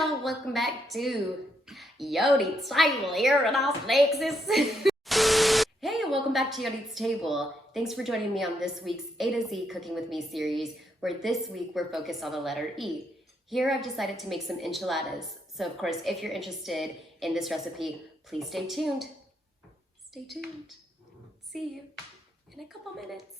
y'all, welcome back to Yodi's Table here in Austin, Texas. Hey, and welcome back to Yodi's Table. Thanks for joining me on this week's A to Z Cooking With Me series, where this week we're focused on the letter E. Here I've decided to make some enchiladas. So of course, if you're interested in this recipe, please stay tuned. Stay tuned. See you in a couple minutes.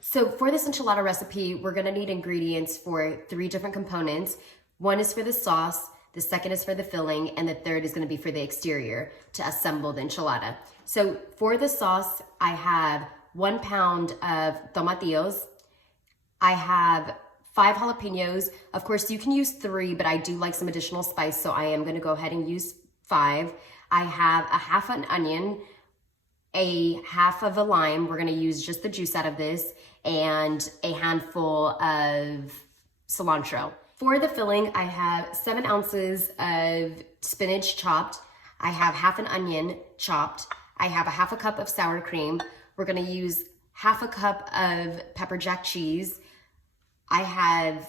So for this enchilada recipe, we're gonna need ingredients for 3 different components. One is for the sauce, the second is for the filling, and the third is gonna be for the exterior to assemble the enchilada. So for the sauce, I have 1 pound of tomatillos. I have 5 jalapeños. Of course, you can use 3, but I do like some additional spice, so I am gonna go ahead and use 5. I have a half an onion, a half of a lime, we're gonna use just the juice out of this, and a handful of cilantro. For the filling, I have 7 ounces of spinach chopped. I have half an onion chopped. I have a half a cup of sour cream. We're gonna use half a cup of pepper jack cheese. I have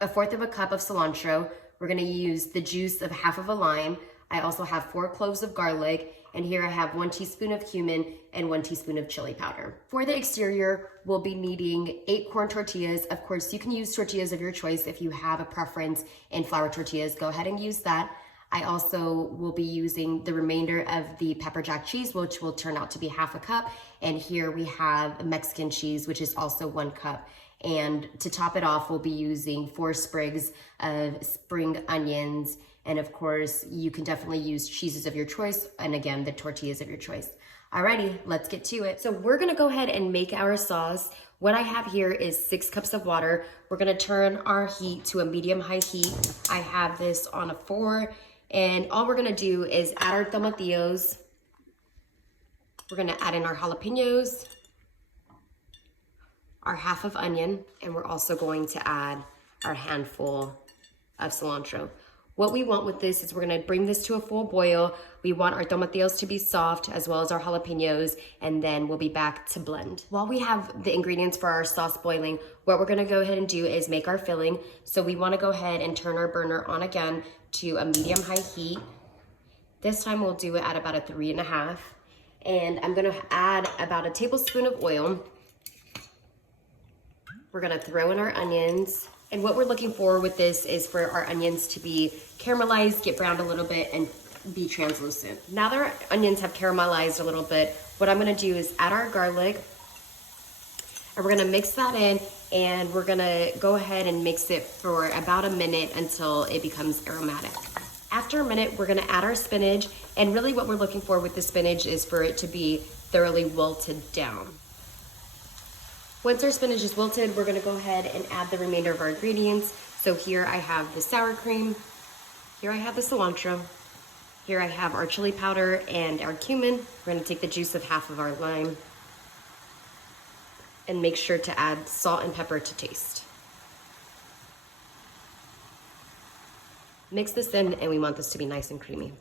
a 1/4 of a cup of cilantro. We're gonna use the juice of half of a lime. I also have 4 cloves of garlic, and here I have 1 teaspoon of cumin and 1 teaspoon of chili powder. For the exterior, we'll be needing 8 corn tortillas. Of course, you can use tortillas of your choice. If you have a preference in flour tortillas, go ahead and use that. I also will be using the remainder of the pepper jack cheese, which will turn out to be half a cup. And here we have Mexican cheese, which is also 1 cup. And to top it off, we'll be using 4 sprigs of spring onions. And of course, you can definitely use cheeses of your choice. And again, the tortillas of your choice. Alrighty, let's get to it. So we're gonna go ahead and make our sauce. What I have here is 6 cups of water. We're gonna turn our heat to a medium-high heat. I have this on a 4. And all we're gonna do is add our tomatillos. We're gonna add in our jalapeños, our half of onion, and we're also going to add our handful of cilantro. What we want with this is we're gonna bring this to a full boil. We want our tomatillos to be soft as well as our jalapeños, and then we'll be back to blend. While we have the ingredients for our sauce boiling, what we're gonna go ahead and do is make our filling. So we wanna go ahead and turn our burner on again to a medium-high heat. This time we'll do it at about a 3.5. And I'm gonna add about a tablespoon of oil. We're gonna throw in our onions. And what we're looking for with this is for our onions to be caramelized, get browned a little bit, and be translucent. Now that our onions have caramelized a little bit, what I'm gonna do is add our garlic, and we're gonna mix that in, and we're gonna go ahead and mix it for about a minute until it becomes aromatic. After a minute, we're gonna add our spinach, and really what we're looking for with the spinach is for it to be thoroughly wilted down. Once our spinach is wilted, we're gonna go ahead and add the remainder of our ingredients. So here I have the sour cream, here I have the cilantro, here I have our chili powder and our cumin. We're gonna take the juice of half of our lime and make sure to add salt and pepper to taste. Mix this in, and we want this to be nice and creamy.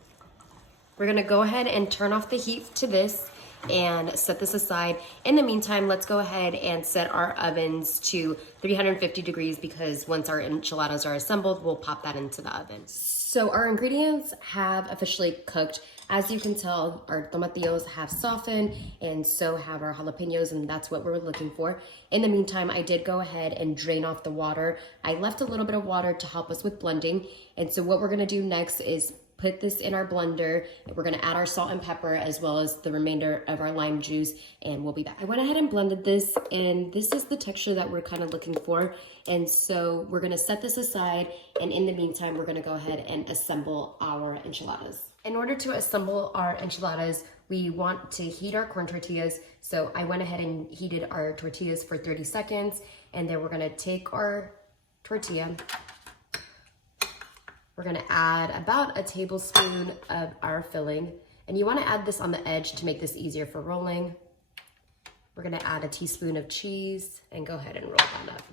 We're gonna go ahead and turn off the heat to this and set this aside. In the meantime, let's go ahead and set our ovens to 350 degrees because once our enchiladas are assembled, we'll pop that into the oven. So our ingredients have officially cooked. As you can tell, our tomatillos have softened, and so have our jalapeños, and that's what we're looking for. In the meantime, I did go ahead and drain off the water. I left a little bit of water to help us with blending. And so what we're gonna do next is put this in our blender. We're gonna add our salt and pepper as well as the remainder of our lime juice, and we'll be back. I went ahead and blended this, and this is the texture that we're kind of looking for. And so we're gonna set this aside, and in the meantime, we're gonna go ahead and assemble our enchiladas. In order to assemble our enchiladas, we want to heat our corn tortillas. So I went ahead and heated our tortillas for 30 seconds, and then we're gonna take our tortilla. We're gonna add about a tablespoon of our filling, and you wanna add this on the edge to make this easier for rolling. We're gonna add a teaspoon of cheese and go ahead and roll that up.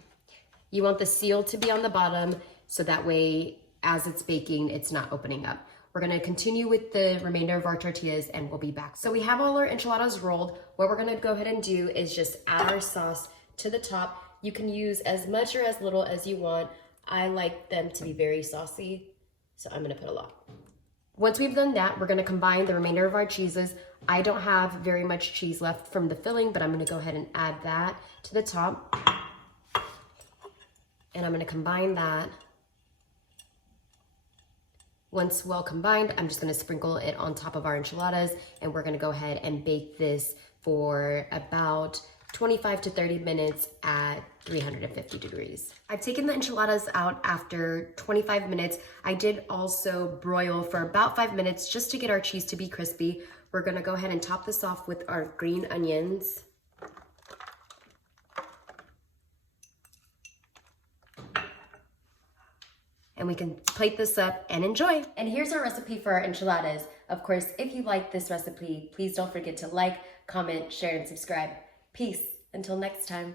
You want the seal to be on the bottom so that way as it's baking, it's not opening up. We're gonna continue with the remainder of our tortillas and we'll be back. So we have all our enchiladas rolled. What we're gonna go ahead and do is just add our sauce to the top. You can use as much or as little as you want. I like them to be very saucy, so I'm gonna put a lot. Once we've done that, we're gonna combine the remainder of our cheeses. I don't have very much cheese left from the filling, but I'm gonna go ahead and add that to the top. And I'm gonna combine that. Once well combined, I'm just gonna sprinkle it on top of our enchiladas, and we're gonna go ahead and bake this for about 25 to 30 minutes at 350 degrees. I've taken the enchiladas out after 25 minutes. I did also broil for about 5 minutes just to get our cheese to be crispy. We're gonna go ahead and top this off with our green onions. And we can plate this up and enjoy. And here's our recipe for our enchiladas. Of course, if you like this recipe, please don't forget to like, comment, share, and subscribe. Peace. Until next time.